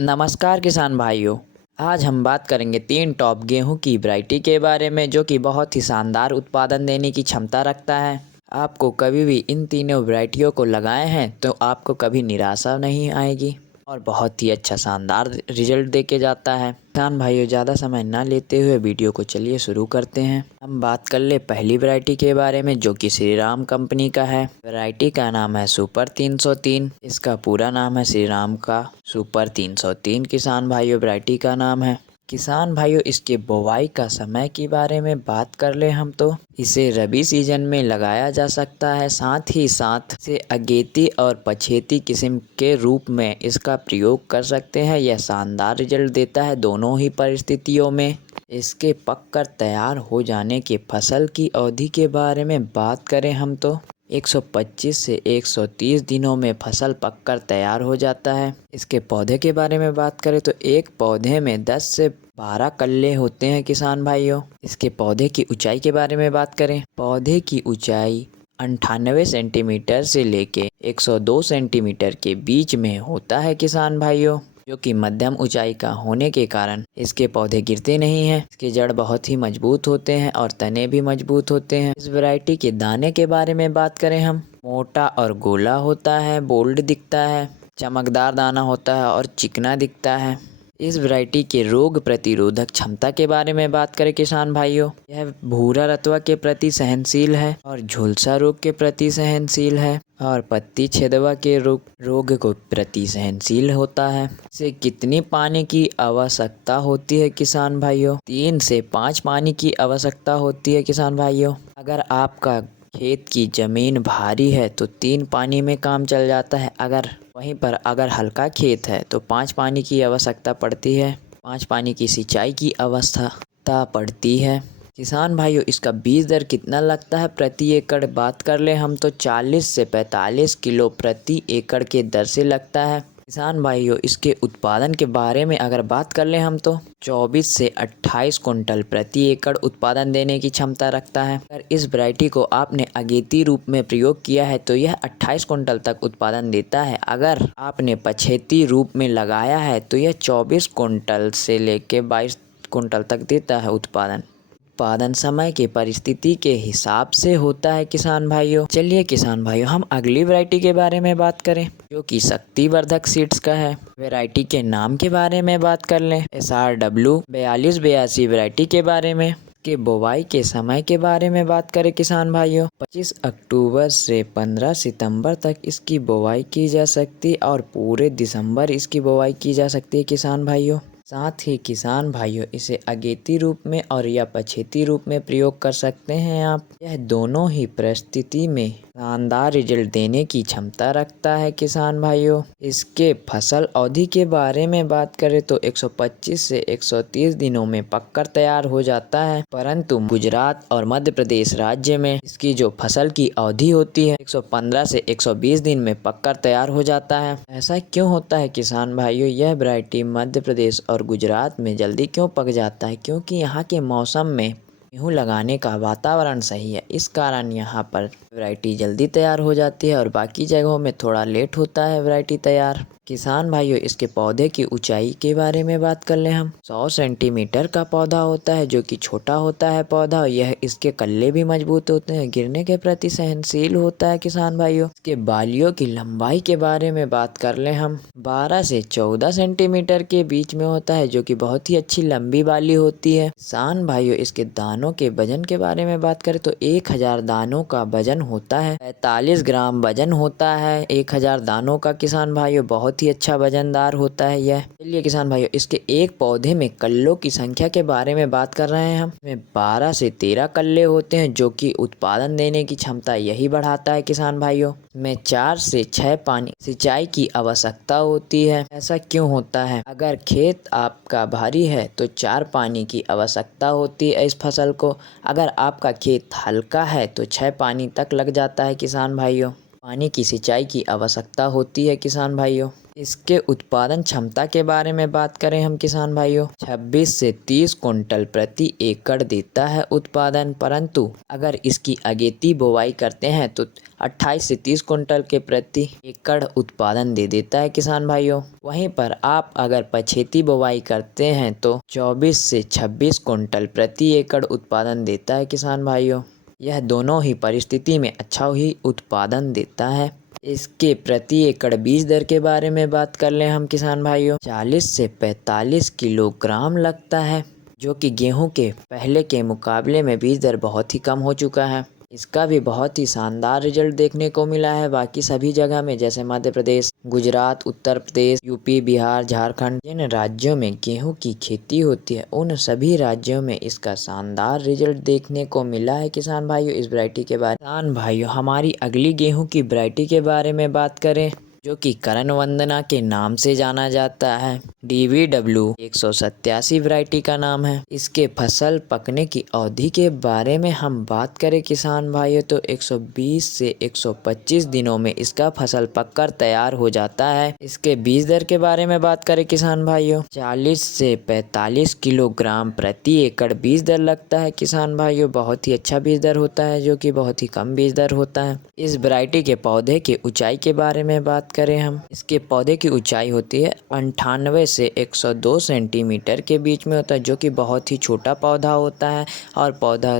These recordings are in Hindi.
नमस्कार किसान भाइयों। आज हम बात करेंगे 3 टॉप गेहूं की वैरायटी के बारे में जो कि बहुत ही शानदार उत्पादन देने की क्षमता रखता है। आपको कभी भी इन तीनों वैरायटियों को लगाए हैं तो आपको कभी निराशा नहीं आएगी और बहुत ही अच्छा शानदार रिजल्ट दे के जाता है। किसान भाइयों, ज़्यादा समय ना लेते हुए वीडियो को चलिए शुरू करते हैं। हम बात कर ले पहली वैरायटी के बारे में जो कि श्रीराम कंपनी का है। वैरायटी का नाम है सुपर 303। इसका पूरा नाम है श्रीराम का सुपर 303 किसान भाइयों वैरायटी का नाम है। किसान भाइयों, इसके बुवाई का समय के बारे में बात कर ले हम तो इसे रबी सीजन में लगाया जा सकता है। साथ ही साथ से अगेती और पछेती किस्म के रूप में इसका प्रयोग कर सकते हैं। यह शानदार रिजल्ट देता है दोनों ही परिस्थितियों में। इसके पककर तैयार हो जाने के फसल की अवधि के बारे में बात करें हम तो 125 से 130 दिनों में फसल पककर तैयार हो जाता है। इसके पौधे के बारे में बात करें तो एक पौधे में 10 से 12 कल्ले होते हैं किसान भाइयों। इसके पौधे की ऊंचाई के बारे में बात करें, पौधे की ऊंचाई 98 सेंटीमीटर से लेके 102 सेंटीमीटर के बीच में होता है किसान भाइयों, जो कि मध्यम ऊंचाई का होने के कारण इसके पौधे गिरते नहीं हैं। इसके जड़ बहुत ही मजबूत होते हैं और तने भी मजबूत होते हैं। इस वैरायटी के दाने के बारे में बात करें हम, मोटा और गोला होता है, बोल्ड दिखता है, चमकदार दाना होता है और चिकना दिखता है। इस वैरायटी के रोग प्रतिरोधक क्षमता के बारे में बात करें किसान भाइयों, यह भूरा रतुआ के प्रति सहनशील है और झुलसा रोग के प्रति सहनशील है और पत्ती छेदवा के रोग को प्रति सहनशील होता है। इसे कितनी पानी की आवश्यकता होती है किसान भाइयों? 3 से 5 पानी की आवश्यकता होती है किसान भाइयों। अगर आपका खेत की जमीन भारी है तो 3 पानी में काम चल जाता है। अगर हल्का खेत है तो 5 पानी की आवश्यकता पड़ती है। 5 पानी की सिंचाई की आवश्यकता पड़ती है। किसान भाइयों, इसका बीज दर कितना लगता है प्रति एकड़ बात कर ले हम तो 40 से 45 किलो प्रति एकड़ के दर से लगता है। किसान भाइयों, इसके उत्पादन के बारे में अगर बात कर ले हम तो 24 से 28 कुंटल प्रति एकड़ उत्पादन देने की क्षमता रखता है। अगर इस वैरायटी को आपने अगेती रूप में प्रयोग किया है तो यह 28 कुंटल तक उत्पादन देता है। अगर आपने पछेती रूप में लगाया है तो यह 24 कुंटल से लेकर 22 कुंटल तक देता है उत्पादन समय के परिस्थिति के हिसाब से होता है किसान भाइयों। चलिए किसान भाइयों, हम अगली वैरायटी के बारे में बात करें जो कि शक्तिवर्धक सीड्स का है। वैरायटी के नाम के बारे में बात कर लें, SRW 4282 वैरायटी के बारे में। के बुवाई के समय के बारे में बात करें किसान भाइयों, 25 अक्टूबर से 15 सितंबर तक इसकी बुवाई की जा सकती है और पूरे दिसंबर इसकी बुवाई की जा सकती है किसान भाइयों। साथ ही किसान भाइयों, इसे अगेती रूप में और या पछेती रूप में प्रयोग कर सकते हैं आप। यह दोनों ही परिस्थिति में शानदार रिजल्ट देने की क्षमता रखता है किसान भाइयों। इसके फसल अवधि के बारे में बात करें तो 125 से 130 दिनों में पककर तैयार हो जाता है, परंतु गुजरात और मध्य प्रदेश राज्य में इसकी जो फसल की अवधि होती है 115 से 120 दिन में पककर तैयार हो जाता है। ऐसा क्यों होता है किसान भाइयों? यह वैरायटी मध्य प्रदेश और गुजरात में जल्दी क्यों पक जाता है? क्योंकि यहाँ के मौसम में गेहूँ लगाने का वातावरण सही है, इस कारण यहाँ पर वैरायटी जल्दी तैयार हो जाती है और बाकी जगहों में थोड़ा लेट होता है वैरायटी तैयार। किसान भाइयों, इसके पौधे की ऊंचाई के बारे में बात कर लें हम, 100 सेंटीमीटर का पौधा होता है जो कि छोटा होता है पौधा। यह इसके कल्ले भी मजबूत होते हैं, गिरने के प्रति सहनशील होता है किसान भाइयों। इसके बालियों की लंबाई के बारे में बात कर लें हम, 12 से 14 सेंटीमीटर के बीच में होता है जो कि बहुत ही अच्छी लंबी बाली होती है। किसान भाइयों, इसके दानों के वजन के बारे में बात करें तो 1000 दानों का वजन होता है, 45 ग्राम वजन होता है 1000 दानों का किसान भाइयों। बहुत ही अच्छा वजनदार होता है यह। चलिए किसान भाइयों, इसके एक पौधे में कल्लों की संख्या के बारे में बात कर रहे हैं हम। इसमें 12 से 13 कल्ले होते हैं जो कि उत्पादन देने की क्षमता यही बढ़ाता है किसान भाइयों। में 4 से 6 पानी सिंचाई की आवश्यकता होती है। ऐसा क्यों होता है? अगर खेत आपका भारी है तो 4 पानी की आवश्यकता होती है इस फसल को। अगर आपका खेत हल्का है तो 6 पानी तक लग जाता है किसान भाइयों। पानी की सिंचाई की आवश्यकता होती है किसान भाइयों। इसके उत्पादन क्षमता के बारे में बात करें हम किसान भाइयों, 26 से 30 कुंटल प्रति एकड़ देता है उत्पादन, परंतु अगर इसकी अगेती बुवाई करते हैं तो 28 से 30 कुंटल के प्रति एकड़ उत्पादन दे देता है किसान भाइयों। वहीं पर आप अगर पछेती बुवाई करते हैं तो 24 से 26 कुंटल प्रति एकड़ उत्पादन देता है किसान भाइयों। यह दोनों ही परिस्थिति में अच्छा ही उत्पादन देता है। इसके प्रति एकड़ बीज दर के बारे में बात कर लें हम किसान भाइयों, 40 से 45 किलोग्राम लगता है, जो कि गेहूं के पहले के मुकाबले में बीज दर बहुत ही कम हो चुका है। इसका भी बहुत ही शानदार रिजल्ट देखने को मिला है बाकी सभी जगह में, जैसे मध्य प्रदेश, गुजरात, उत्तर प्रदेश, यूपी, बिहार, झारखंड, जिन राज्यों में गेहूं की खेती होती है उन सभी राज्यों में इसका शानदार रिजल्ट देखने को मिला है किसान भाइयों। इस वैरायटी के बारे में किसान भाइयों हमारी अगली गेहूं की वैरायटी के बारे में बात करें, जो कि करण वंदना के नाम से जाना जाता है। DVW 187 वैरायटी का नाम है। इसके फसल पकने की अवधि के बारे में हम बात करें किसान भाइयों तो 120 से 125 दिनों में इसका फसल पककर तैयार हो जाता है। इसके बीज दर के बारे में बात करें किसान भाइयों, 40 से 45 किलोग्राम प्रति एकड़ बीज दर लगता है किसान भाइयों। बहुत ही अच्छा बीज दर होता है, जो कि बहुत ही कम बीज दर होता है। इस वैरायटी के पौधे की ऊंचाई के बारे में बात करें हम, इसके पौधे की ऊंचाई होती है 98 से 102 सेंटीमीटर के बीच में होता है, जो कि बहुत ही छोटा पौधा होता है और पौधा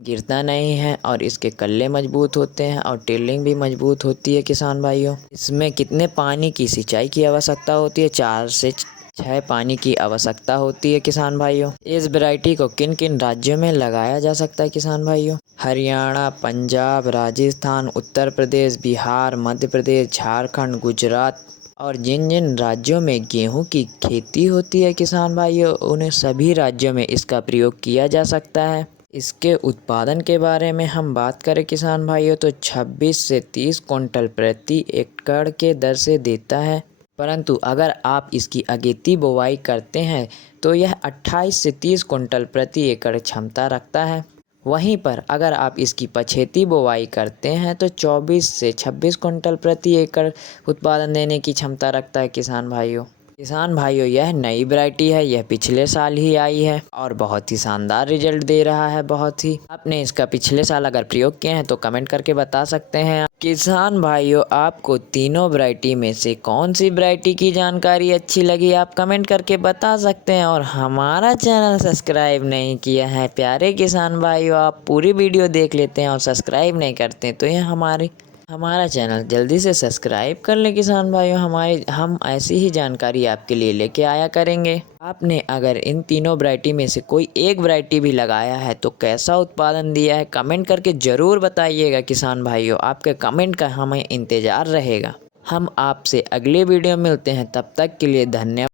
गिरता नहीं है और इसके कल्ले मजबूत होते हैं और टेलिंग भी मजबूत होती है किसान भाइयों। इसमें कितने पानी की सिंचाई की आवश्यकता होती है, 4 से 6 पानी की आवश्यकता होती है किसान भाइयों। इस वैरायटी को किन किन राज्यों में लगाया जा सकता है किसान भाइयों, हरियाणा, पंजाब, राजस्थान, उत्तर प्रदेश, बिहार, मध्य प्रदेश, झारखंड, गुजरात और जिन जिन राज्यों में गेहूं की खेती होती है किसान भाइयों उन सभी राज्यों में इसका प्रयोग किया जा सकता है। इसके उत्पादन के बारे में हम बात करें किसान भाइयों तो 26 से 30 कुंटल प्रति एकड़ के दर से देता है, परंतु अगर आप इसकी अगेती बुवाई करते हैं तो यह 28 से 30 कुंटल प्रति एकड़ क्षमता रखता है। वहीं पर अगर आप इसकी पछेती बुवाई करते हैं तो 24 से 26 कुंटल प्रति एकड़ उत्पादन देने की क्षमता रखता है किसान भाइयों। किसान भाइयों यह नई वैरायटी है, यह पिछले साल ही आई है और बहुत ही शानदार रिजल्ट दे रहा है। बहुत ही आपने इसका पिछले साल अगर प्रयोग किए हैं तो कमेंट करके बता सकते हैं। किसान भाइयों आपको तीनों वैरायटी में से कौन सी वैरायटी की जानकारी अच्छी लगी आप कमेंट करके बता सकते हैं। और हमारा चैनल सब्सक्राइब नहीं किया है प्यारे किसान भाइयों, आप पूरी वीडियो देख लेते हैं और सब्सक्राइब नहीं करते तो ये हमारा चैनल जल्दी से सब्सक्राइब कर लें किसान भाइयों। हम ऐसी ही जानकारी आपके लिए लेके आया करेंगे। आपने अगर इन तीनों वैरायटी में से कोई एक वैरायटी भी लगाया है तो कैसा उत्पादन दिया है कमेंट करके ज़रूर बताइएगा किसान भाइयों। आपके कमेंट का हमें इंतज़ार रहेगा। हम आपसे अगले वीडियो मिलते हैं, तब तक के लिए धन्यवाद।